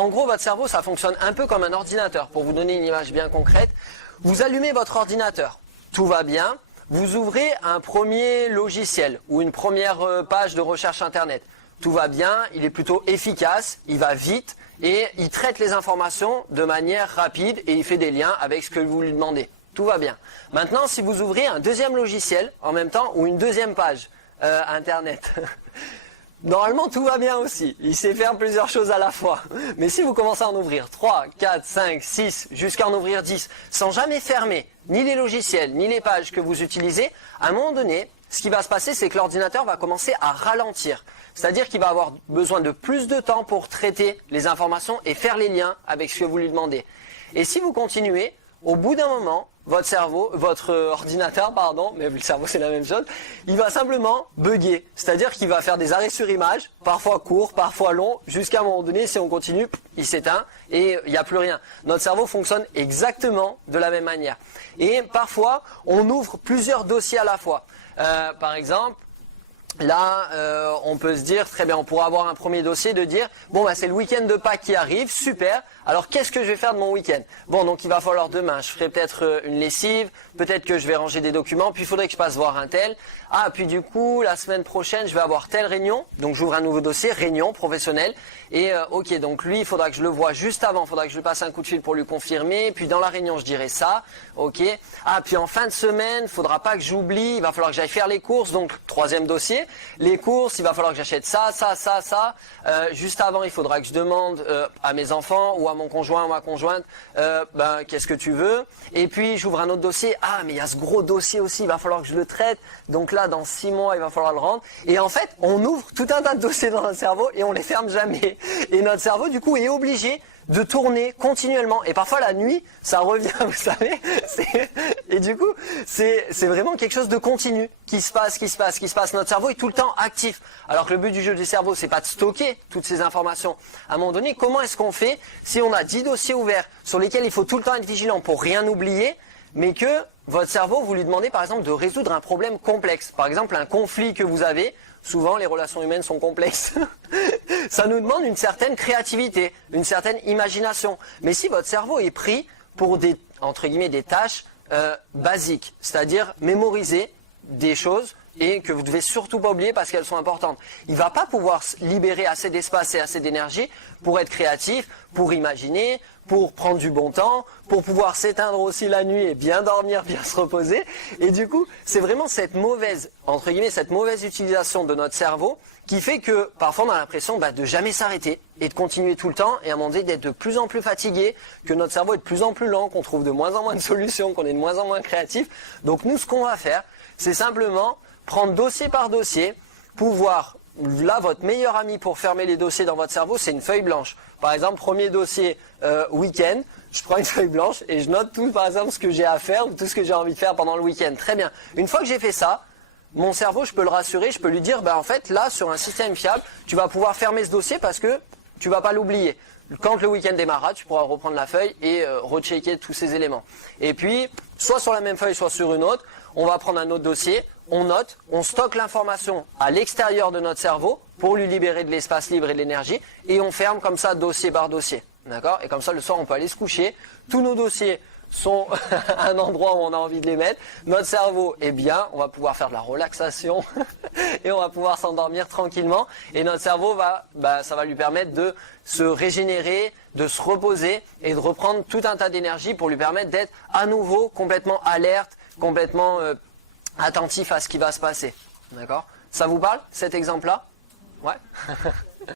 en gros, votre cerveau, ça fonctionne un peu comme un ordinateur. Pour vous donner une image bien concrète, vous allumez votre ordinateur, tout va bien, vous ouvrez un premier logiciel ou une première page de recherche internet. Tout va bien, il est plutôt efficace, il va vite et il traite les informations de manière rapide et il fait des liens avec ce que vous lui demandez. Tout va bien. Maintenant, si vous ouvrez un deuxième logiciel en même temps ou une deuxième page internet, normalement tout va bien aussi. Il sait faire plusieurs choses à la fois. Mais si vous commencez à en ouvrir 3, 4, 5, 6, jusqu'à en ouvrir 10, sans jamais fermer ni les logiciels, ni les pages que vous utilisez, à un moment donné, ce qui va se passer, c'est que l'ordinateur va commencer à ralentir. C'est-à-dire qu'il va avoir besoin de plus de temps pour traiter les informations et faire les liens avec ce que vous lui demandez. Et si vous continuez, au bout d'un moment, votre ordinateur, mais le cerveau c'est la même chose, il va simplement bugger. C'est-à-dire qu'il va faire des arrêts sur image, parfois courts, parfois longs, jusqu'à un moment donné, si on continue, il s'éteint et il n'y a plus rien. Notre cerveau fonctionne exactement de la même manière. Et parfois, on ouvre plusieurs dossiers à la fois. Par exemple, là, on peut se dire, très bien, on pourra avoir un premier dossier de dire, bon, c'est le week-end de Pâques qui arrive, super, alors qu'est-ce que je vais faire de mon week-end? Bon, donc il va falloir demain, je ferai peut-être une lessive, peut-être que je vais ranger des documents, puis il faudrait que je passe voir un tel. Ah, puis du coup, la semaine prochaine, je vais avoir telle réunion, donc j'ouvre un nouveau dossier, réunion professionnelle, et ok, donc lui, il faudra que je le voie juste avant, il faudra que je lui passe un coup de fil pour lui confirmer, puis dans la réunion, je dirai ça, ok. Ah, puis en fin de semaine, il faudra pas que j'oublie, il va falloir que j'aille faire les courses, donc troisième dossier, les courses, il va falloir que j'achète ça. Juste avant, il faudra que je demande à mes enfants ou à mon conjoint ou ma conjointe, qu'est-ce que tu veux? Et puis, j'ouvre un autre dossier. Ah, mais il y a ce gros dossier aussi, il va falloir que je le traite. Donc là, dans 6 mois, il va falloir le rendre. Et en fait, on ouvre tout un tas de dossiers dans notre cerveau et on les ferme jamais. Et notre cerveau, du coup, est obligé de tourner continuellement. Et parfois, la nuit, ça revient, vous savez. Et du coup, c'est vraiment quelque chose de continu qui se passe. Notre cerveau est tout le temps actif. Alors que le but du jeu du cerveau, c'est pas de stocker toutes ces informations. À un moment donné, comment est-ce qu'on fait si on a 10 dossiers ouverts sur lesquels il faut tout le temps être vigilant pour rien oublier, mais que votre cerveau, vous lui demandez par exemple de résoudre un problème complexe. Par exemple, un conflit que vous avez. Souvent, les relations humaines sont complexes. Ça nous demande une certaine créativité, une certaine imagination. Mais si votre cerveau est pris pour entre guillemets, des tâches basiques, c'est-à-dire mémoriser des choses et que vous devez surtout pas oublier parce qu'elles sont importantes. Il va pas pouvoir libérer assez d'espace et assez d'énergie pour être créatif, pour imaginer, pour prendre du bon temps, pour pouvoir s'éteindre aussi la nuit et bien dormir, bien se reposer. Et du coup, c'est vraiment cette mauvaise, entre guillemets, cette mauvaise utilisation de notre cerveau qui fait que parfois on a l'impression de jamais s'arrêter et de continuer tout le temps et à un moment donné d'être de plus en plus fatigué, que notre cerveau est de plus en plus lent, qu'on trouve de moins en moins de solutions, qu'on est de moins en moins créatif. Donc nous, ce qu'on va faire, c'est simplement prendre dossier par dossier, pouvoir, là, votre meilleur ami pour fermer les dossiers dans votre cerveau, c'est une feuille blanche. Par exemple, premier dossier week-end, je prends une feuille blanche et je note tout, par exemple, ce que j'ai à faire ou tout ce que j'ai envie de faire pendant le week-end. Très bien. Une fois que j'ai fait ça, mon cerveau, je peux le rassurer, je peux lui dire, en fait, là, sur un système fiable, tu vas pouvoir fermer ce dossier parce que tu vas pas l'oublier. Quand le week-end démarrera, tu pourras reprendre la feuille et rechecker tous ces éléments. Et puis, soit sur la même feuille, soit sur une autre, on va prendre un autre dossier, on note, on stocke l'information à l'extérieur de notre cerveau pour lui libérer de l'espace libre et de l'énergie, et on ferme comme ça dossier par dossier. D'accord? Et comme ça, le soir, on peut aller se coucher. Tous nos dossiers sont à un endroit où on a envie de les mettre. Notre cerveau est bien, on va pouvoir faire de la relaxation et on va pouvoir s'endormir tranquillement. Et notre cerveau ça va lui permettre de se régénérer, de se reposer et de reprendre tout un tas d'énergie pour lui permettre d'être à nouveau complètement alerte, complètement attentif à ce qui va se passer. D'accord? Ça vous parle, cet exemple-là? Ouais.